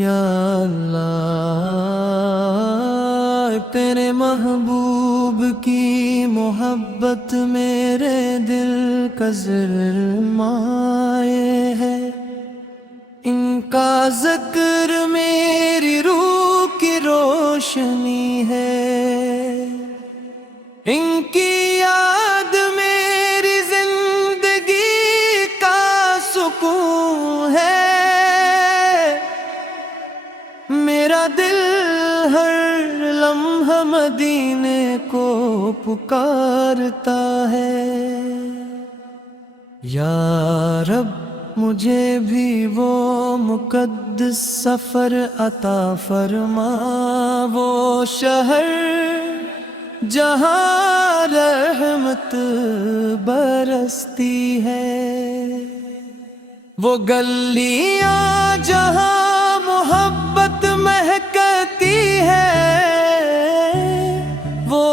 یا اللہ تیرے محبوب کی محبت میرے دل کا سرمایہ ہے، ان کا ذکر میری روح کی روشنی ہے، ان کی یاد میری زندگی کا سکون ہے، میرا دل ہر لمحہ مدینے کو پکارتا ہے۔ یا رب مجھے بھی وہ مقدس سفر عطا فرما، وہ شہر جہاں رحمت برستی ہے، وہ گلیاں جہاں محبت مہکتی ہے، وہ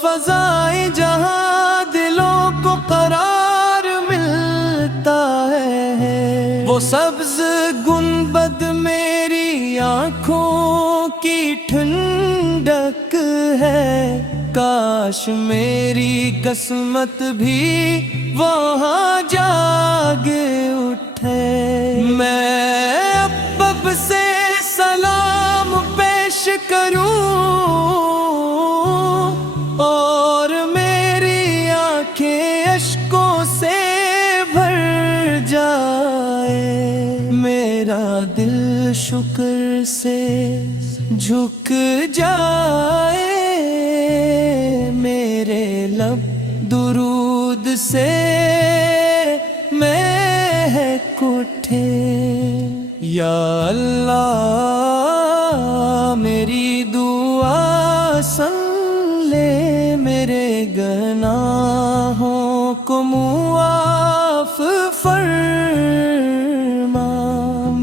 فضائیں جہاں دلوں کو قرار ملتا ہے، وہ سبز گنبد میری آنکھوں کی ٹھنڈک ہے، کاش میری قسمت بھی وہاں جاگ اٹھے، میں اب سے سلام پیش کروں اور میری آنکھیں اشکوں سے بھر جائے، میرا دل شکر سے جھک جائے، میرے لب درود سے مہک اٹھے۔ یا اللہ میری دعا سن لے، میرے گناہوں کو معاف فرما،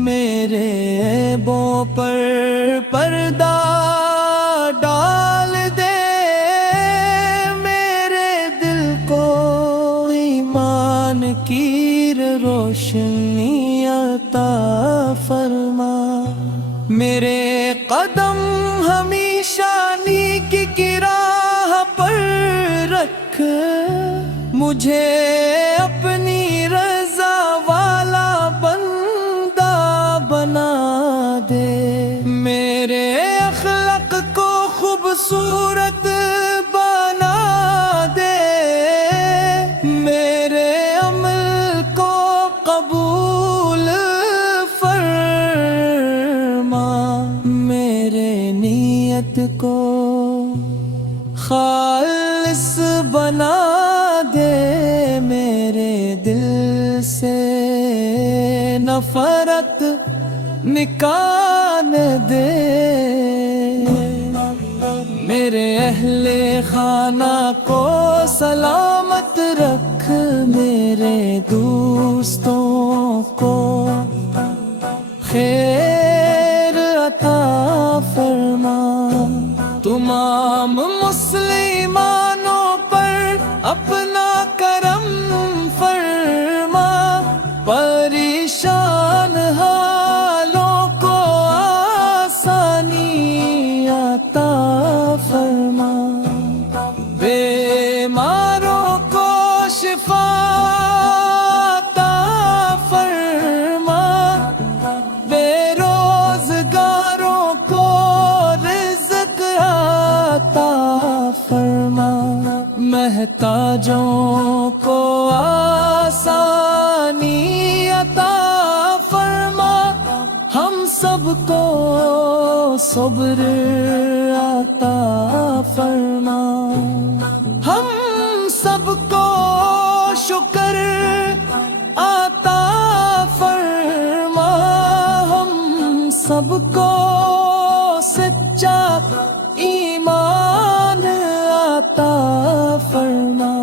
میرے عیبوں پر پردہ ڈال دے، میرے دل کو ایمان کی روشنی عطا فرما، میرے قدم ہمیشہ نیکی کی راہ پر رکھ، مجھے اپنی رضا والا بندہ بنا دے، میرے اخلاق کو خوبصورت بنا دے، میرے عمل کو قبول فرما، میرے نیت کو خالص بنا دے، میرے دل سے نفرت نکال دے، میرے اہل خانہ کو سلامت رکھ، میرے دوستوں کو خیر عطا فرما، تمام مسلمانوں پر اپنا کرم فرما، پریشان حالوں کو آسانی عطا فرما، بیماروں کو شفا عطا فرما، بے روزگاروں کو رزق عطا فرما، محتاجوں کو آسانی عطا فرما، ہم سب کو صبر عطا فرما، ہم سب کو شکر عطا فرما، ہم سب کو سچا ایمان عطا فرما،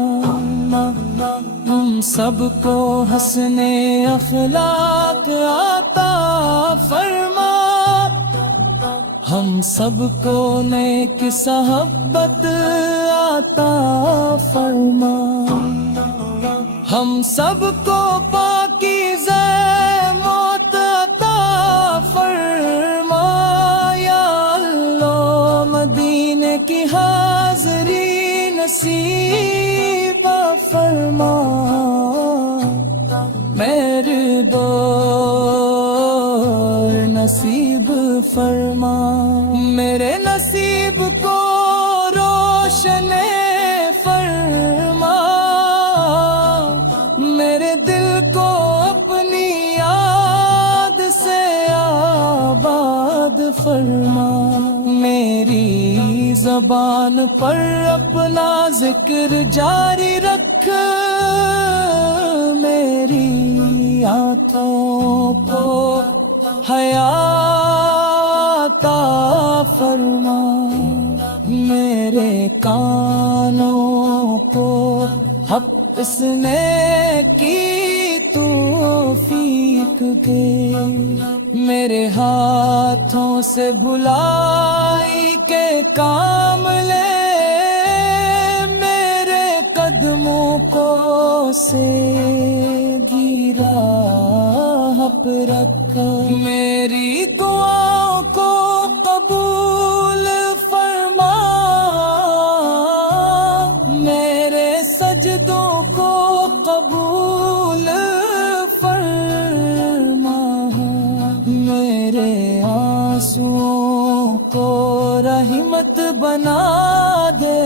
ہم سب کو حسن اخلاق عطا فرما، ہم سب کو نیک صحبت عطا فرما، ہم سب کو پاکیزہ موت عطا فرما، نصیب فرما، میرے دور نصیب فرما، میرے نصیب کو روشن فرما، میرے دل کو اپنی یاد سے آباد فرما، میری زبان پر اپنا ذکر جاری رکھ، میری آنکھوں کو حیا عطا فرما، میرے کانوں کو حق سننے کی توفیق دے، میرے ہاتھوں سے بھلائی کے کام لے، میرے قدموں کو سیدھی راہ پر رکھ، میری دعاؤں کو قبول فرما، میرے سجدوں کو قبول فرما، میرے آنسوؤں کو رحمت بنا دے،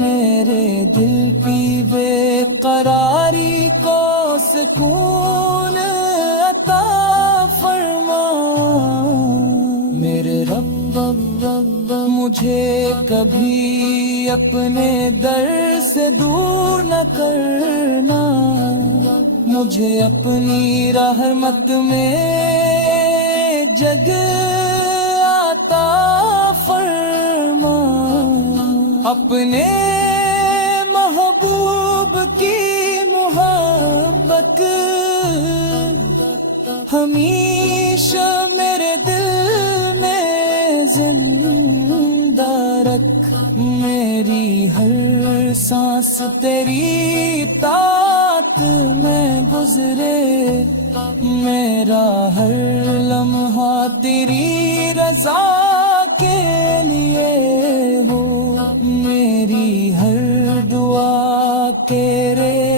میرے دل کی بے قراری کو سکون عطا فرما، میرے رب مجھے کبھی اپنے در سے دور نہ کرنا، مجھے اپنی رحمت میں جگہ عطا فرما، اپنے محبوب کی محبت ہمیشہ میرے دل میں زندہ رکھ، میری ہر سانس تیری اطاعت میں گزرے، میرا ہر لمحہ تیری رضا کے لیے ہو، میری ہر دعا تیرے